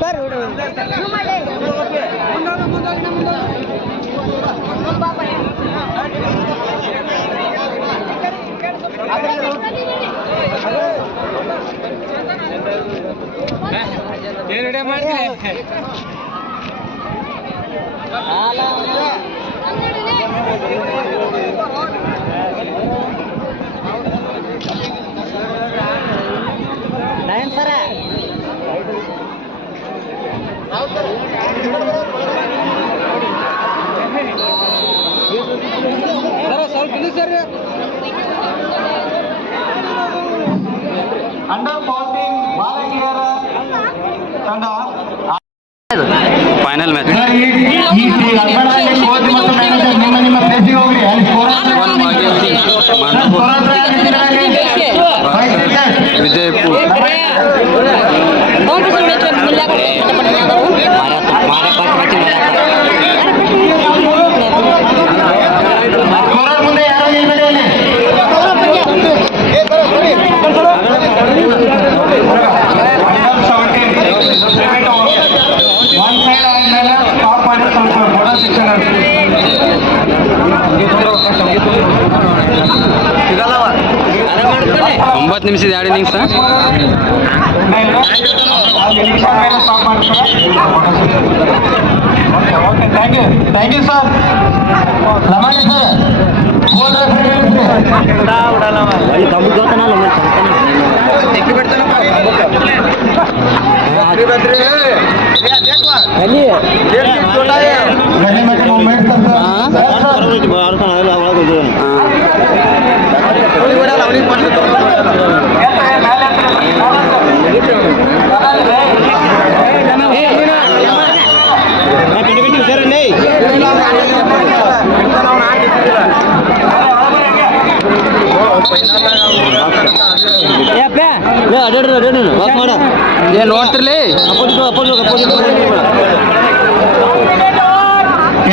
Sir ಸರ under 14 ಬಾಲಕಿಯರ ತಂಡ final match ನಿಮ್ಮ ಪ್ಲೇಸಿಗೆ ಹೋಗ್ರಿ ವಿಜಯಪುರ ಮುಂದೆ ಯಾರೋ ನಿಲ್ಬೇಡಿ ಅಲ್ಲಿ ಒನ್ ಸೈಡ್ ಆದ್ಮೇಲೆ ಸ್ಟಾಪ್ ಮಾಡಿ ಸ್ವಲ್ಪ ಬಡ ಶಿಕ್ಷಣ 9 ನಿಮಿಷದ 2 ಇನ್ನಿಂಗ್ಸ್ ಸ್ಟಾಪ್ ಮಾಡ್ತಾರೆ. Okay thank you sir. Lamani sir goal referee movement ನೋಡ್ತಿರ್ಲಿ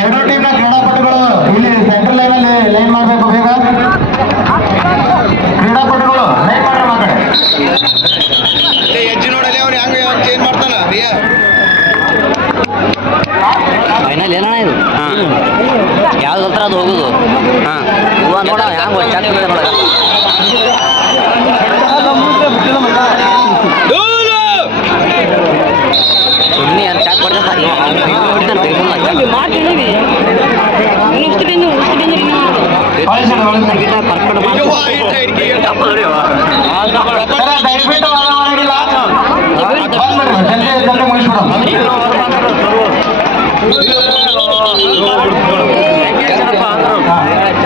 ಎರಡು ಟೀಮ್ನ ಕ್ರೀಡಾಪಟುಗಳು ಇಲ್ಲಿ ಸೆಂಟ್ರಲ್ ಲೈನ್ ಅಲ್ಲಿ ಲೈನ್ ಮಾಡಬೇಕು. ಬೇಗ ಕ್ರೀಡಾಪಟುಗಳು ಲೈನ್ ಮಾಡ್ರೆ ಮಾತಾಡಿ. ಹೆಜ್ಜೆ ನೋಡಲಿ ಅವ್ನು ಹೆಂಗ ಚೇಂಜ್ ಮಾಡ್ತಾನ ಫೈನಲ್ ಏನಣ್ಣ ಇದು ಯಾವ್ದು ಕಲ್ತಾರ ಅದು ಹೋಗುದು ನೋಡ ಹ್ಯಾಂಗ ಸುಮ್ಮನೆ ಅಂತ ಚಾಕ್ ಕೊಡ್ತಾನೆ ದಯವಿಟ್ಟು ವಾದ ಮಾಡಿಲ್ಲ, ಜಲ್ದಿ ಮುಗಿಸ್ಬಿಡೋಣ.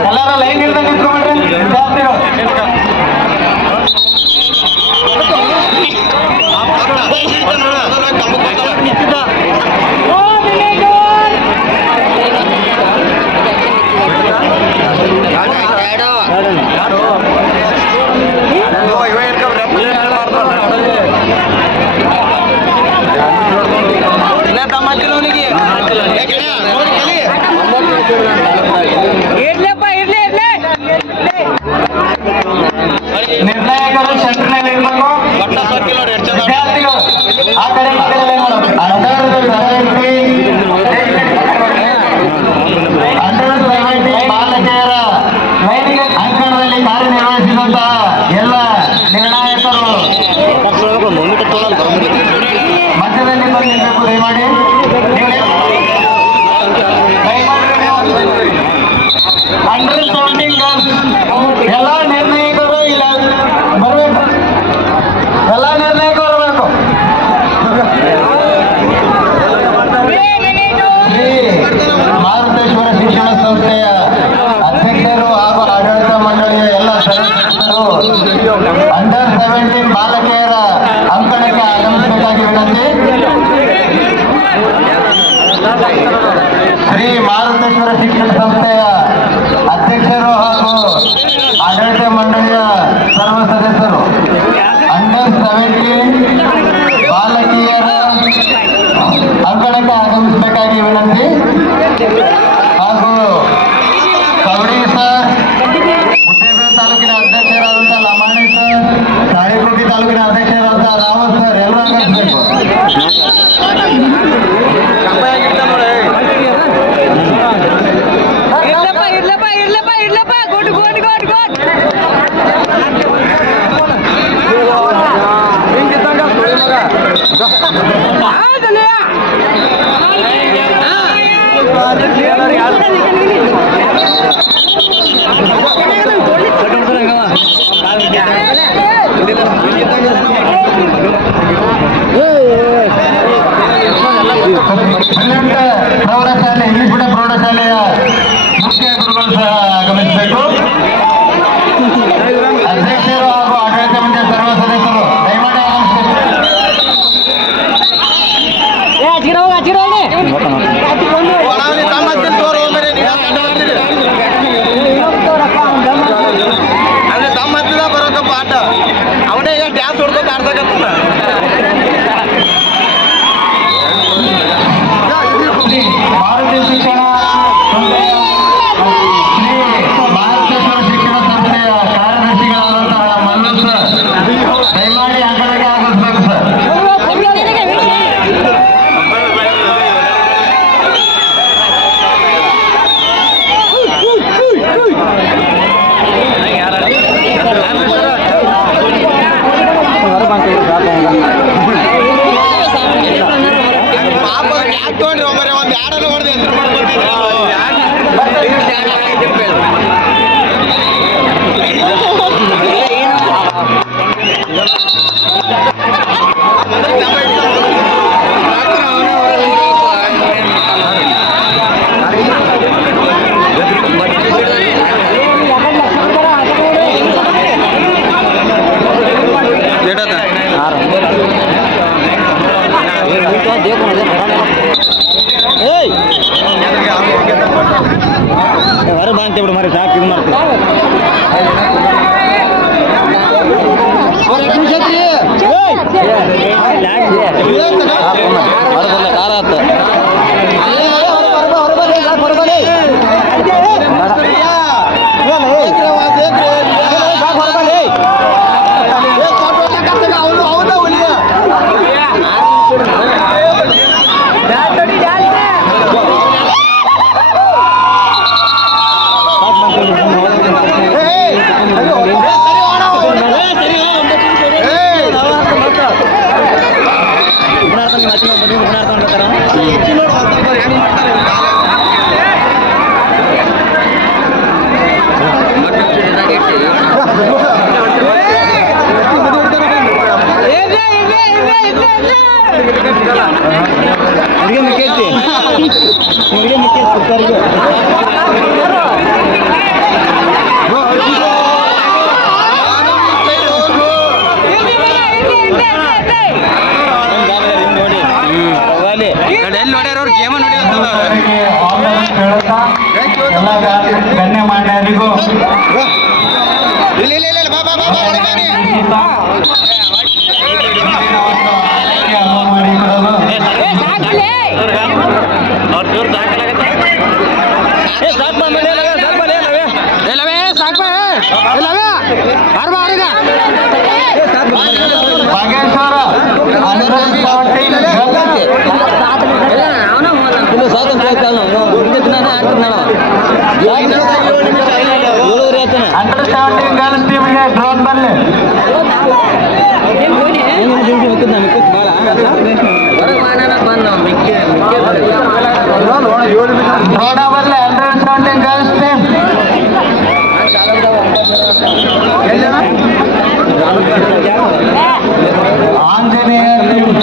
ಎಲ್ಲರ ಲೈನ್ ಇಲ್ದ ನಿಂತ್ಕೊಂಡ್ರೆ ವಿದ್ಯಾರ್ಥಿಗಳು ನಿರ್ಣಾಯಕರು ಸೆಂಟ್ರಲ್ ಇರಬೇಕು. ವಿದ್ಯಾರ್ಥಿಗಳು ಆ ಕಡೆ ಈ ಕಡೆ ಬಾಲಕಿಯರ ಅಂಕಣದಲ್ಲಿ ಕಾರ್ಯನಿರ್ವಹಿಸಿದಂತಹ ಎಲ್ಲ ನಿರ್ಣಾಯಕರು ಮಧ್ಯದಲ್ಲಿ ಬಂದಿರಬೇಕು. ದಯಮಾಡಿ ಅಂಡರ್ 17 ಗರ್ಲ್ಸ್ ಎಲ್ಲ ನಿರ್ಣಾಯಕರು ಇಲ್ಲ ಬರಬೇಕು. ಎಲ್ಲ ನಿರ್ಣಾಯಕರು ಬರಬೇಕು. ಶ್ರೀ ಮಾರುತೇಶ್ವರ ಶಿಕ್ಷಣ ಸಂಸ್ಥೆಯ ಅಧ್ಯಕ್ಷರು ಹಾಗೂ ಆಡಳಿತ ಮಂಡಳಿಯ ಎಲ್ಲ ಸದಸ್ಯರು ಅಂಡರ್ 17 ಬಾಲಕಿಯರ ಅಂಕಣಕ್ಕೆ ಆಗಮಿಸಬೇಕಾಗಿ ವಿನಂತಿ. ಶ್ರೀ ಮಾರುತೇಶ್ವರ ಶಿಕ್ಷಣ ಸಂಸ್ಥೆಯ ಅಧ್ಯಕ್ಷರು ಹಾಗೂ ಆಡಳಿತ ಮಂಡಳಿಯ ಸರ್ವ ಸದಸ್ಯರು ಅಂಡರ್ 17 ಬಾಲಕಿಯರ ಅಂಕಣಕ್ಕೆ ಆಗಮಿಸಬೇಕಾಗಿ ವಿನಂತಿ. ಹಾಗೂ ಕವಡಿ ಸರ್ ಮುದ್ದೇಬೇಳೆ ತಾಲೂಕಿನ ಅಧ್ಯಕ್ಷರಾದಂತಹ ಲಮಾಣಿ ತಾಲೂಕಿನ ಅಧ್ಯಕ್ಷರಾದಂತಹ ರಾವತ್ ಸರ್ ಎಲ್ಲರೂ ಆಗಮಿಸಬೇಕು. ಪ್ರೌಢಶಾಲೆ ಇಂಗ್ಲಿಷ್ ಮೀಡಿಯಂ ಪ್ರೌಢಶಾಲೆಯ ಮುಖ್ಯ ಗುರುಗಳು ಸಹ ಆಗಮಿಸಬೇಕು. ಅಧ್ಯಕ್ಷರು ಹಾಗೂ ಆಡಳಿತ ಮಂಡಳಿಯ ಸರ್ವ ಸದಸ್ಯರು ದಯಮಾಡಿ ಆಗಮಿಸಬೇಕು. ಅವನೇ ಡ್ಯಾನ್ಸ್ ಹೊಡ್ಕೊಂಡು ಆಡ್ಸಕತ್ತ ಭಾರತೀಯ ಶಿಕ್ಷಣ ಸಂಸ್ಥೆಯ ಶ್ರೀ ಭಾರತೇಶ್ವರ ಶಿಕ್ಷಣ ಸಂಸ್ಥೆಯ ಕಾರ್ಯದರ್ಶಿಗಳಾದಂತಹ ಮಲ್ಲು ಸರ್ ದಯಮಾಡಿ ಅಂಕಣಕ್ಕೆ ಆಗಮಿಸಬೇಕು ಸರ್. ಹಾಕೊಂಡ್ರಿ ಒಮ್ಮೆ ಒಂದು ಯಾರನ್ನು ಹೊಡೆದು ಹೆಸರು ಹೊರ ಬಾಂತೆ ಬಿಡು ಮರಿ ಸಾಕು ಇದು ಮಾಡ್ತೀವಿ. ಕಾರ ಆತ ಮುಡಿಗೆ ಮಿಕ್ಕೈತಿ ಮುಡಿಗೆ ಮಿಕ್ಕೈತಿ ಸರ್ಕಾರಿಗೆ ಎಲ್ಲ ಗಣ್ಯಮಾನ್ಯರಿಗೂ ಭಾಗೇಶ್ವರ ಅಂಡರ್ಸ್ಟ್ಯಾಂಡಿಂಗ್ ಗರ್ಲ್ಸ್ ಟೀಮ್ಗೆ ಡ್ರೋನ್ ಬರಲಿ. ಡ್ರೋನ್ ಬರಲಿ understanding girls team. Anjaneya team.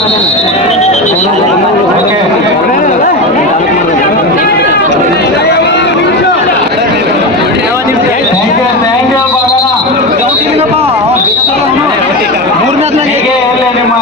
ಹೀಗೆ ಎಲ್ಲ ನಿಮ್ಮ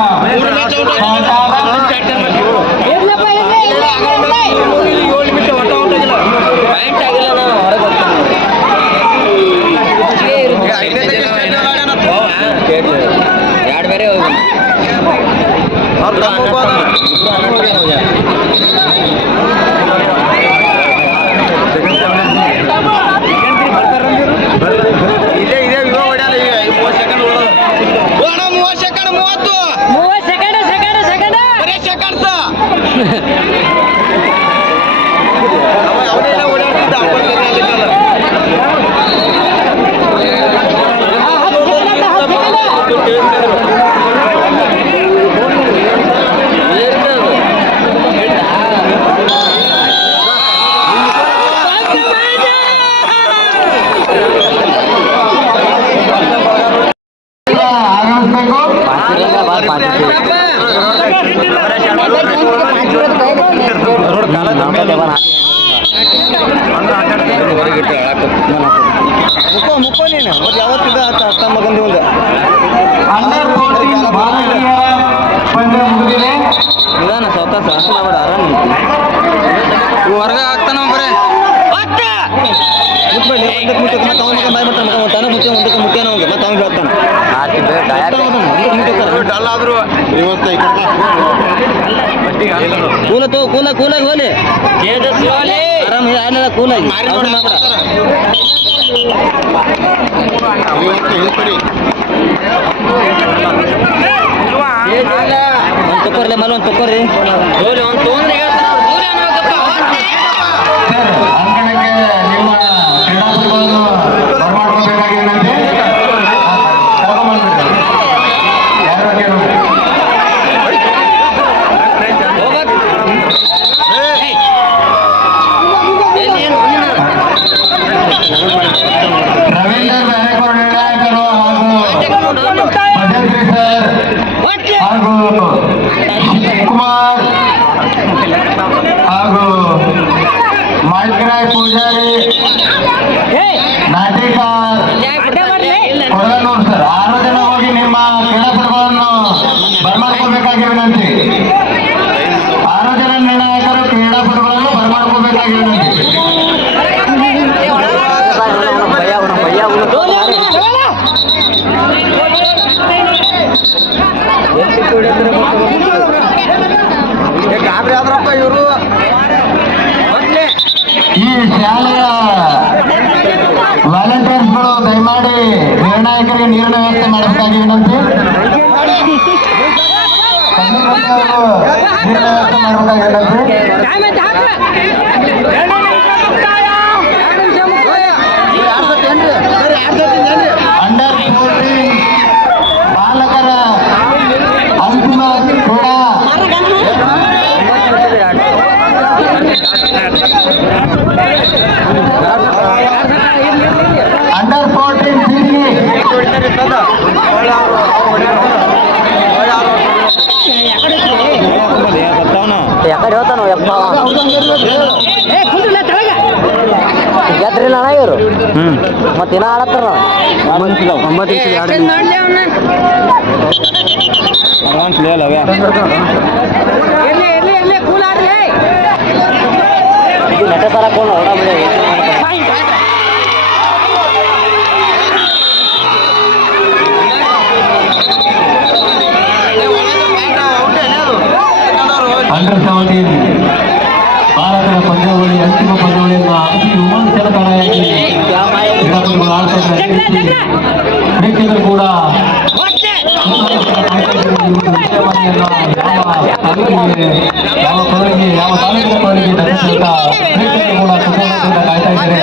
ಇದೇ ವಿವೋ ಹೊಡ್ಯಾಲ ಈಗ 30 ಸೆಕೆಂಡ್ ಬರೀ ಸೆಕೆಂಡ್ಸ್ ಅವನೆಲ್ಲ ಓಡಾಡ್ತಿದ್ದ ಮುಕ್ಕೋ ನೀನು ಮತ್ತೆ ಯಾವತ್ತಿದ್ದ ಅಷ್ಟ ಮಗಂದು ಒಂದು ನಿಧಾನ ಸೌಕಾಸ ಆರಾಮ ಹೊರಗ ಹಾಕ್ತಾನ ಬರೇ ಕೂಲಾಗಿ ಹೋಲಿ ಆರಾಮ ಕೂಲಾಗಿ ಒಂದು ತಕೋರ್ಲೆ ಮಲ್ಲ ಒಂದು ತಕೋರಿ ಒಂದು ತೊಗೊಂಡ್ರೆ ಅಂಗಣಕ್ಕೆ ನಿಮ್ಮ ಕ್ರೀಡಾಪಟುಗಳನ್ನು ಬರಮಾಡ್ಕೋಬೇಕಾಗಿರುವಂತೆ ಕರ್ಕೊಂಡ್ಬಂದ್ಬಿಡ್ರಿ ಯಾರು ಕೇಳು ರವೀಂದ್ರ ಬ್ಯಾರೇಕೋರ್ ನಿರ್ಣಾಯಕರು ಹಾಗೂ ಭಜಂತ್ರಿ ಸರ್ ಹಾಗೂ ಶಿವಕುಮಾರ್ ಹಾಗೂ ಮಾಲ್ಕರಾಯ್ ಪೂಜಾರಿ ನಾಟಿಕಾರ್ ಕೊಡಗನೂರ್ ಸರ್ 6 ಜನ ಹೋಗಿ ನಿಮ್ಮ ಕ್ರೀಡಾಪಟುಗಳನ್ನು ಬರಮಾಡ್ಕೋಬೇಕಾಗಿ ವಿನಂತಿ 6 ಜನ ನಿರ್ಣಾಯಕರು ಕ್ರೀಡಾಪಟುಗಳನ್ನು ಬರಮಾಡ್ಕೋಬೇಕಾಗಿ ವಿನಂತಿ ಆದ್ರಪ್ಪ ಇವರು ಈ ಶಾಲೆಯ ವಾಲಂಟಿಯರ್ಸ್ಗಳು ದಯಮಾಡಿ ನಿರ್ಣಾಯಕರಿಗೆ ನೀರಿನ ವ್ಯವಸ್ಥೆ ಮಾಡಬೇಕಾಗಿ ವಿನಂತಿ ನೀರಿನ ವ್ಯವಸ್ಥೆ ಮಾಡಬೇಕಾಗಿ ವಿನಂತಿ ಅಂಡರ್ 14 ಬಾಲಕರ ಅಂತಿಮ ಕ್ರೀಡಾ ಅಂಡರ್ 14 ಸೀನಿಗೆ ಯಾಕಡೆ ಹೇಳ್ತಾನ ಗೆದ್ರಿಲ್ಲ ಅಣ್ಣ ಇವರು ಮತ್ತೇನ ಆಡತ್ತಾರ 9 ನಟ ಸರ ಅಂಡರ್ 17 ಭಾರತದ ಪಂದ್ಯಾವಳಿ ಅಂತಿಮ ಪಂದ್ಯಾವಳಿಯನ್ನು ಅತಿ ರೋಮಾಂಚನಕಾರಿಯಾಗಿ ಕ್ರೀಡಾಪಟುಗಳು ಆಡ್ತಾ ಇದ್ದಾರೆ ಪ್ರೇಕ್ಷಕರು ಕೂಡ ಯಾವ ಕೊರಗೆ ಯಾವ ತಾಲೂಕಿನ ಕೊರಗೆ ತಪ್ಪಿಸಿದ ಪ್ರೇಕ್ಷಕರು ಕೂಡ ಕುತೂಹಲದಿಂದ ಕಾಯ್ತಾ ಇದ್ದಾರೆ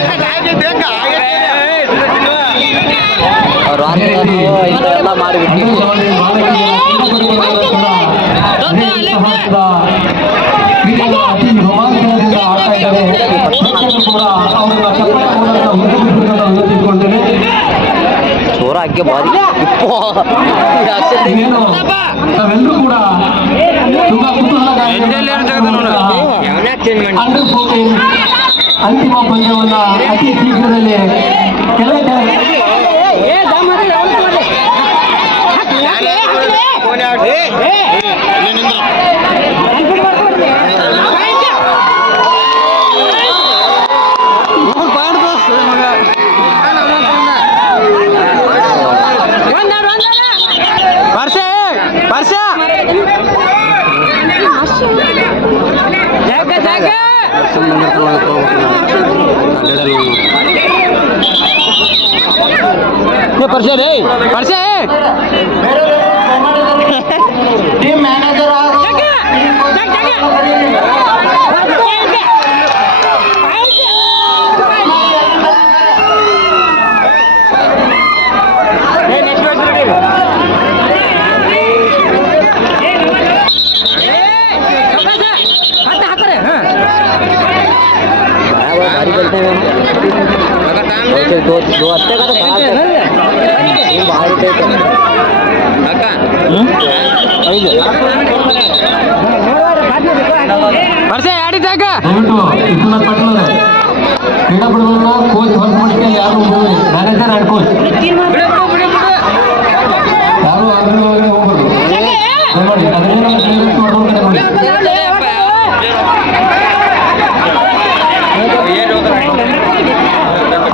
ಅತಿ ರೋಮಾಂಚನದಿಂದ ಆಡ್ತಾ ಇದ್ದಾರೆ ಪ್ರೇಕ್ಷಕರು ಕೂಡ ಅವರ ತಿಳ್ಕೊಳ್ತೇನೆ ಚೋರ ಹಾಕಿ ಬಾರಿ ತಾವೆಲ್ಲರೂ ಕೂಡ ತುಂಬಾ ಅಂಡರ್ 14 ಅಂತಿಮ ಪಂದ್ಯವನ್ನ ಅತಿ ಶೀಘ್ರದಲ್ಲಿ ಪರಿಚಯ ಟೀಮ್ ಮ್ಯಾನೇಜರ್ भारी चलते हैं दो हफ्ते का तो ವರ್ಷ ಆಡಿದಾಗ ದಯವಿಟ್ಟು ವಿಶ್ವನಾಥ್ ಪಾಟೀಲ್ ಅವರೇ ಕ್ರೀಡಾಪಟುಗಳನ್ನ ಕೋಚ್ ಹೊರತುಪಡಿಸಿ ಯಾರು ಮ್ಯಾನೇಜರ್ ಆ್ಯಂಡ್ ಕೋಚ್ ಯಾರು ಅದ್ರ ಒಳಗಡೆ ಹೋಗ್ಬೋದು ದಯಮಾಡಿ ಅದನ್ನೇ ಕ್ಲಿಯರೆನ್ಸ್ ಮಾಡ್ಕೊಂಡು ನೋಡಿ.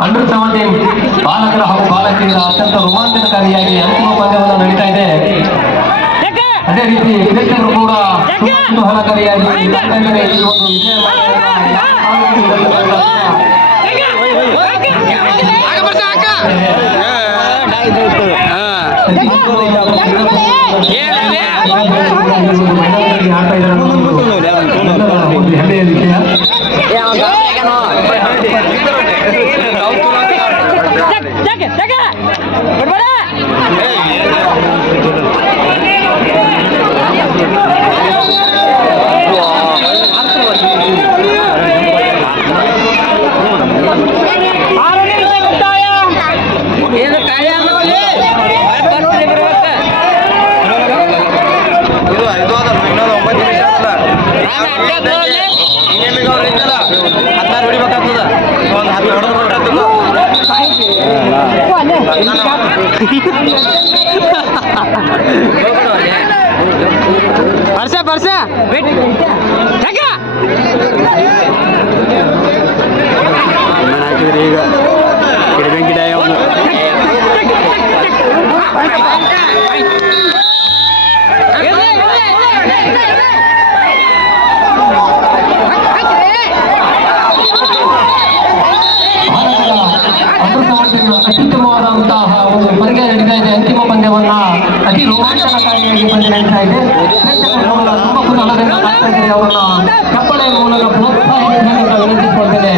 ಅಂಡರ್ 17 ಬಾಲಕರ ಹಾಗೂ ಬಾಲಕಿಯರ ಅತ್ಯಂತ ರೋಮಾಂಚನಕಾರಿಯಾಗಿ ಅಂತಿಮ ಪಂದ್ಯವನ್ನು ನಡೀತಾ ಇದೆ. ಅದೇ ರೀತಿ ಪ್ರೇಕ್ಷಕರು ಕೂಡ ತುಂಬಾ ಕುತೂಹಲಕಾರಿಯಾಗಿ ಈ ಒಂದು ಹೆಮ್ಮೆಯ ವಿಷಯ. ವರ್ಷ ಹಾಕಿದ್ರಿ ಈಗ ಗಿಡ ಅವನು ಅತ್ಯುತ್ತಮವಾದಂತಹ ಒಂದು ಪಂದ್ಯ ನಡೀತಾ ಇದೆ. ಅಂತಿಮ ಪಂದ್ಯವನ್ನ ಅತಿ ರೋಮಾಂಚನಕಾರಿಯಾಗಿ ಪಂದ್ಯ ನಡೀತಾ ಇದೆ. ತುಂಬಾ ಕುತೂಹಲದಿಂದ ಕಾಯ್ತಾ ಇದ್ದಾರೆ. ಅವರನ್ನ ಚಪ್ಪಳೆ ಮೂಲಕ ಪ್ರೋತ್ಸಾಹಿಸಬೇಕಂತ ವಿನಂತಿಸಿಕೊಳ್ತೇನೆ.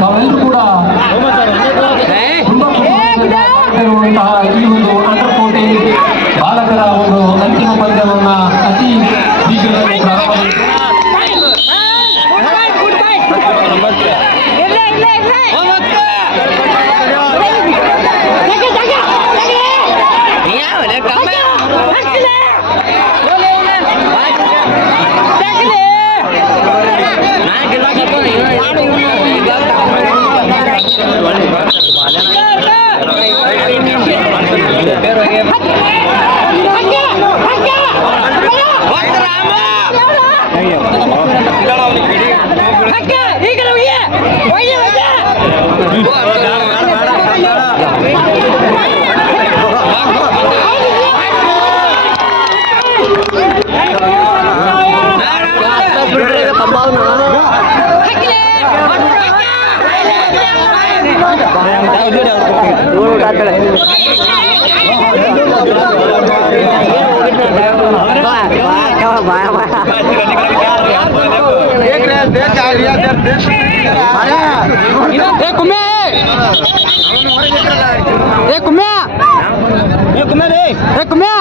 ತಾವೆಲ್ಲರೂ ಕೂಡ ತುಂಬಾ ಇರುವಂತಹ ಈ ಒಂದು ಅಂಡರ್ 14 ಬಾಲಕರ ಒಂದು ಅಂತಿಮ ಪಂದ್ಯವನ್ನ ಅತಿ ಶೀಘ್ರದಲ್ಲಿ ಪ್ರಾರಂಭ ಕುಮ್ಯಾ